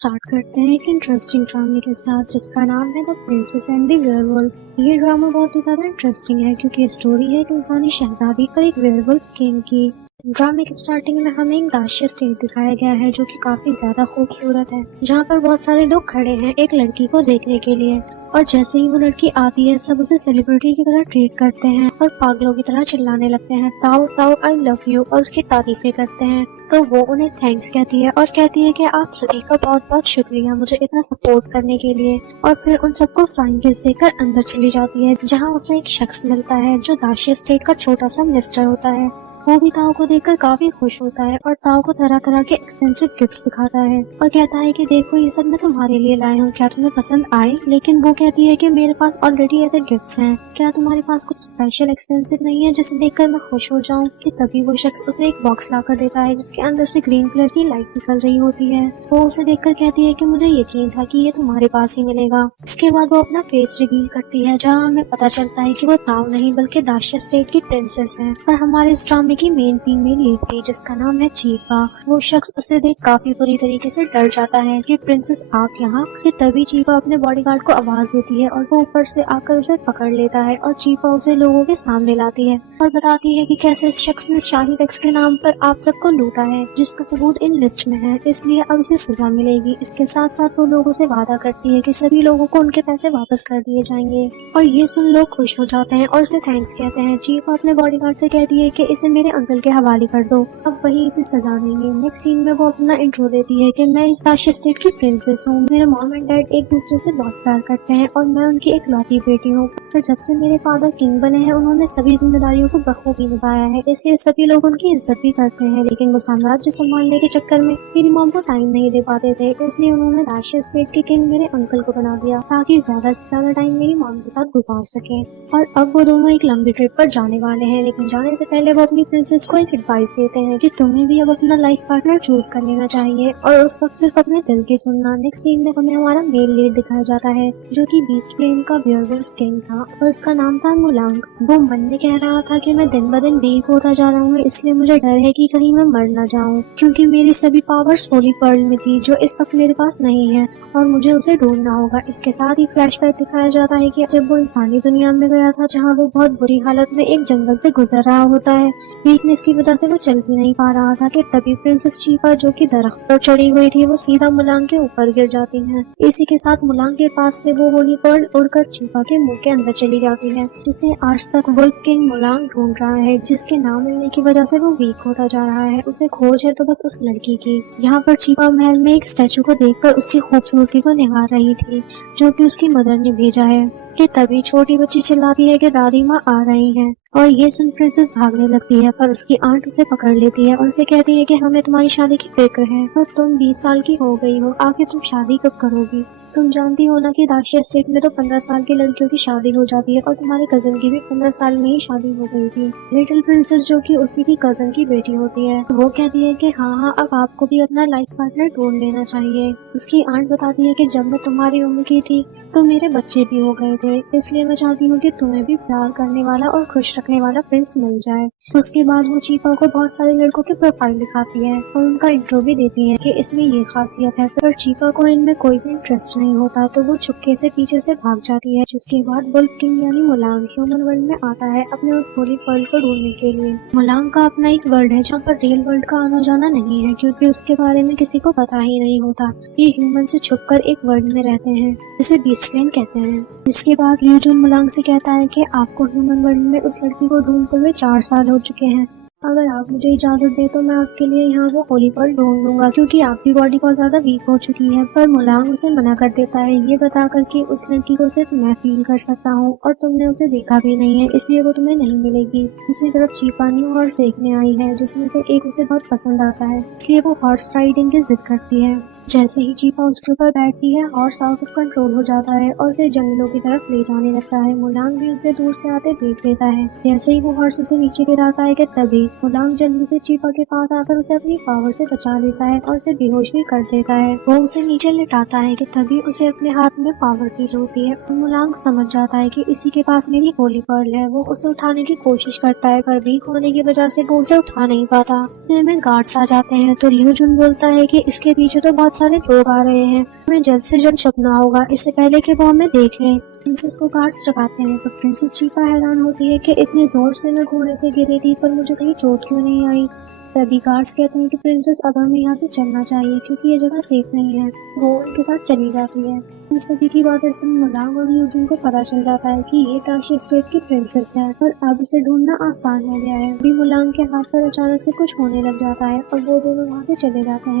Start करते हैं एक इंटरेस्टिंग ड्रामे के साथ जिसका नाम है the princess and the werewolf. ये ड्रामा बहुत ही ज्यादा इंटरेस्टिंग है क्योंकि स्टोरी है एक इंसानी शहजादी और एक वेयरवुल्फ किंग की। ड्रामे के स्टार्टिंग में हमें एक दाशिया स्टेट दिखाया गया है जो कि काफी ज्यादा खूबसूरत है, जहाँ पर बहुत सारे लोग खड़े हैं एक लड़की को देखने के लिए। और जैसे ही वो लड़की आती है सब उसे सेलिब्रिटी की तरह ट्रीट करते हैं और पागलों की तरह चिल्लाने लगते हैं, ताऊ ताऊ आई लव यू, और उसकी तारीफें करते हैं। तो वो उन्हें थैंक्स कहती है और कहती है कि आप सभी का बहुत बहुत शुक्रिया मुझे इतना सपोर्ट करने के लिए। और फिर उन सबको फ्लाइंग किस देकर अंदर चली जाती है, जहाँ उसे एक शख्स मिलता है जो दाशिया स्टेट का छोटा सा मिनिस्टर होता है। वो भी ताऊ को देखकर काफी खुश होता है और ताऊ को तरह तरह के एक्सपेंसिव गिफ्ट्स दिखाता है और कहता है कि देखो ये सब मैं तुम्हारे लिए लाया हूँ, क्या तुम्हें पसंद आए। लेकिन वो कहती है कि मेरे पास ऑलरेडी ऐसे गिफ्ट्स हैं, क्या तुम्हारे पास कुछ स्पेशल एक्सपेंसिव नहीं है जिसे देखकर मैं खुश हो जाऊँ। कि तभी वो शख्स उसे एक बॉक्स ला कर देता है जिसके अंदर से ग्रीन कलर की लाइट निकल रही होती है। वो उसे देखकर कहती है कि मुझे यकीन था कि ये तुम्हारे पास ही मिलेगा। इसके बाद वो अपना फेस रिवील करती है, जहाँ हमें पता चलता है कि वो ताऊ नहीं बल्कि दाशिया स्टेट की प्रिंसेस है। और हमारे इस ड्रामे की मेन फीमेल लीड थी जिसका नाम है चीपा। वो शख्स उसे देख काफी बुरी तरीके से डर जाता है कि प्रिंसेस आप यहाँ। कि तभी चीपा अपने बॉडीगार्ड को आवाज देती है और वो ऊपर से आकर उसे पकड़ लेता है और चीपा उसे लोगों के सामने लाती है और बताती है कि कैसे इस शख्स ने शाही टैक्स के नाम पर आप सबको लूटा है, जिसका सबूत इन लिस्ट में है, इसलिए अब उसे सजा मिलेगी। इसके साथ साथ वो लोगों से वादा करती है कि सभी लोगों को उनके पैसे वापस कर दिए जाएंगे। और ये सुन लोग खुश हो जाते हैं और उसे थैंक्स कहते हैं। चीपा अपने बॉडीगार्ड से कहती है कि इसे मेरे अंकल के हवाले कर दो, अब वही इसे सजा देंगे। नेक्स्ट सीन में वो अपना इंट्रो देती है कि मैं इस दाशिया स्टेट की प्रिंसेस हूँ, मेरे मॉम एंड डैड एक दूसरे से बहुत प्यार करते हैं और मैं उनकी इकलौती बेटी हूँ। पर जब से मेरे फादर किंग बने हैं उन्होंने सभी जिम्मेदारियों को बखूबी निभाया है, इसलिए सभी लोग उनकी इज्जत भी करते हैं। लेकिन वो साम्राज्य संभालने के चक्कर में मेरी मॉम को टाइम नहीं दे पाते थे, इसलिए उन्होंने दाशिया स्टेट के किंग मेरे अंकल को बना दिया ताकि ज्यादा से ज्यादा टाइम मेरी मॉम के साथ गुजार सके। और अब वो दोनों एक लंबी ट्रिप पर जाने वाले हैं, लेकिन जाने से पहले वो अपनी प्रिंसेस को एक एडवाइस देते हैं कि तुम्हें भी अब अपना लाइफ पार्टनर चूज कर लेना चाहिए और उस वक्त सिर्फ अपने दिल की सुनना। नेक्स्ट सीन में हमें हमारा मेल लीड दिखाया जाता है जो कि बीस्ट प्लेन का वेयरवुल्फ किंग था और उसका नाम था मुलांग। वो मन में कह रहा था कि मैं दिन ब दिन वीक होता जा रहा हूँ, इसलिए मुझे डर है कि कहीं मैं मर न जाऊँ, क्योंकि मेरी सभी पावर्स होली पर्ल में थी जो इस वक्त मेरे पास नहीं है और मुझे उसे ढूंढना होगा। इसके साथ ही फ्लैशबैक दिखाया जाता है कि जब वो इंसानी दुनिया में गया था जहाँ वो बहुत बुरी हालत में एक जंगल से गुजर रहा होता है, वीकनेस की वजह से वो चल भी नहीं पा रहा था। कि तभी प्रिंसेस चीपा जो कि दरख्त पर चढ़ी हुई थी वो सीधा मुलांग के ऊपर गिर जाती है। इसी के साथ मुलांग के पास से वो होली पर्ल उड़कर चीपा के मुंह के अंदर चली जाती है, जिसे आज तक वुल्फ किंग मुलांग ढूंढ रहा है, जिसके ना मिलने की वजह से वो वीक होता जा रहा है। उसे खोज है तो बस उस लड़की की। यहाँ पर चीपा महल में एक स्टैचू को देखकर उसकी खूबसूरती को निहार रही थी जो कि उसकी मदर ने भेजा है। कि तभी छोटी बच्ची चिल्लाती है कि दादी माँ आ रही हैं और ये सुन प्रिंसेस भागने लगती है, पर उसकी आंट उसे पकड़ लेती है और उसे कहती है कि हमें तुम्हारी शादी की फिक्र है और तुम 20 साल की हो गई हो, आखिर तुम शादी कब करोगी। तुम जानती हो ना कि दाशिया स्टेट में तो 15 साल की लड़कियों की शादी हो जाती है और तुम्हारे कजन की भी 15 साल में ही शादी हो गई थी। लिटिल प्रिंसेस जो कि उसी की कजन की बेटी होती है वो कहती है कि हाँ अब आपको भी अपना लाइफ पार्टनर ढूंढ लेना चाहिए। उसकी आंट बताती है कि जब मैं तुम्हारी उम्र की थी तो मेरे बच्चे भी हो गए थे, इसलिए मैं चाहती हूँ कि तुम्हें भी प्यार करने वाला और खुश रखने वाला प्रिंस मिल जाए। उसके बाद वो चीपा को बहुत सारे लड़कों की प्रोफाइल दिखाती है और उनका इंट्रो भी देती है कि इसमें ये खासियत है, पर चीपा को इनमें कोई भी इंटरेस्ट नहीं होता तो वो चुपके से पीछे से भाग जाती है। जिसके बाद वुल्फ किंग यानी मुलांग ह्यूमन वर्ल्ड में आता है अपने उस होली पर्ल को ढूंढने के लिए। मुलांग का अपना एक वर्ल्ड है जहाँ पर रियल वर्ल्ड का आना जाना नहीं है, क्योंकि उसके बारे में किसी को पता ही नहीं होता। ये ह्यूमन से छुपकर एक वर्ल्ड में रहते हैं जिसे बीस्ट प्लेन कहते हैं। इसके बाद लियू जुन मुलांग से कहता है कि आपको ह्यूमन वर्ल्ड में उस लड़की को ढूंढते हुए 4 साल हो चुके हैं, अगर आप मुझे इजाजत दे तो मैं आपके लिए यहाँ वो होली पर्ल ढूंढ लूंगा, क्योंकि आपकी बॉडी बहुत ज्यादा वीक हो चुकी है। पर मुलांग उसे मना कर देता है, ये बताकर कि उस लड़की को सिर्फ मैं फील कर सकता हूँ और तुमने उसे देखा भी नहीं है, इसलिए वो तुम्हें नहीं मिलेगी। दूसरी तरफ चीपा न्यू हॉर्स देखने आई है जिसमें से एक उसे बहुत पसंद आता है, इसलिए वो हॉर्स राइडिंग की जिद करती है। जैसे ही चीपा उसके ऊपर बैठती है हॉर्स आउट ऑफ कंट्रोल हो जाता है और उसे जंगलों की तरफ ले जाने लगता है। मुलांग भी उसे दूर से आते देख लेता है। जैसे ही वो हॉर्स उसे नीचे गिराता है कि तभी मुलांग जल्दी से चीपा के पास आकर उसे अपनी पावर से बचा लेता है और उसे बेहोश भी कर देता है। वो उसे नीचे लिटाता है कि तभी उसे अपने हाथ में पावर फील होती है और मुलांग समझ जाता है कि इसी के पास मेरी होली पर्ल है। वो उसे उठाने की कोशिश करता है पर वीक होने की वजह से वो उसे उठा नहीं पाता। फिर में गार्ड्स आ जाते हैं तो लियू जुन बोलता है कि इसके पीछे तो बहुत सारे लोग आ रहे हैं, हमें जल्द से जल्द छपना होगा, इससे पहले कि वो हमें देख लें। प्रिंसेस को गार्ड्स जगाते हैं तो प्रिंसेस चीपा हैरान होती है कि इतने जोर से मैं घोड़े से गिरी थी पर मुझे कहीं चोट क्यों नहीं आई। तभी गार्ड्स कहते हैं कि प्रिंसेस अब हमें यहाँ से चलना चाहिए क्योंकि ये जगह सेफ नहीं है। वो उनके साथ चली जाती है। इन सभी की बातें सुन मलांग और यूजुन को पता चल जाता है कि ये ताशी स्टेट की प्रिंसेस है और अब इसे ढूंढना आसान हो गया है। अभी मुलांग के हाथ पर अचानक से कुछ होने लग जाता है और वो दोनों वहाँ से चले जाते हैं।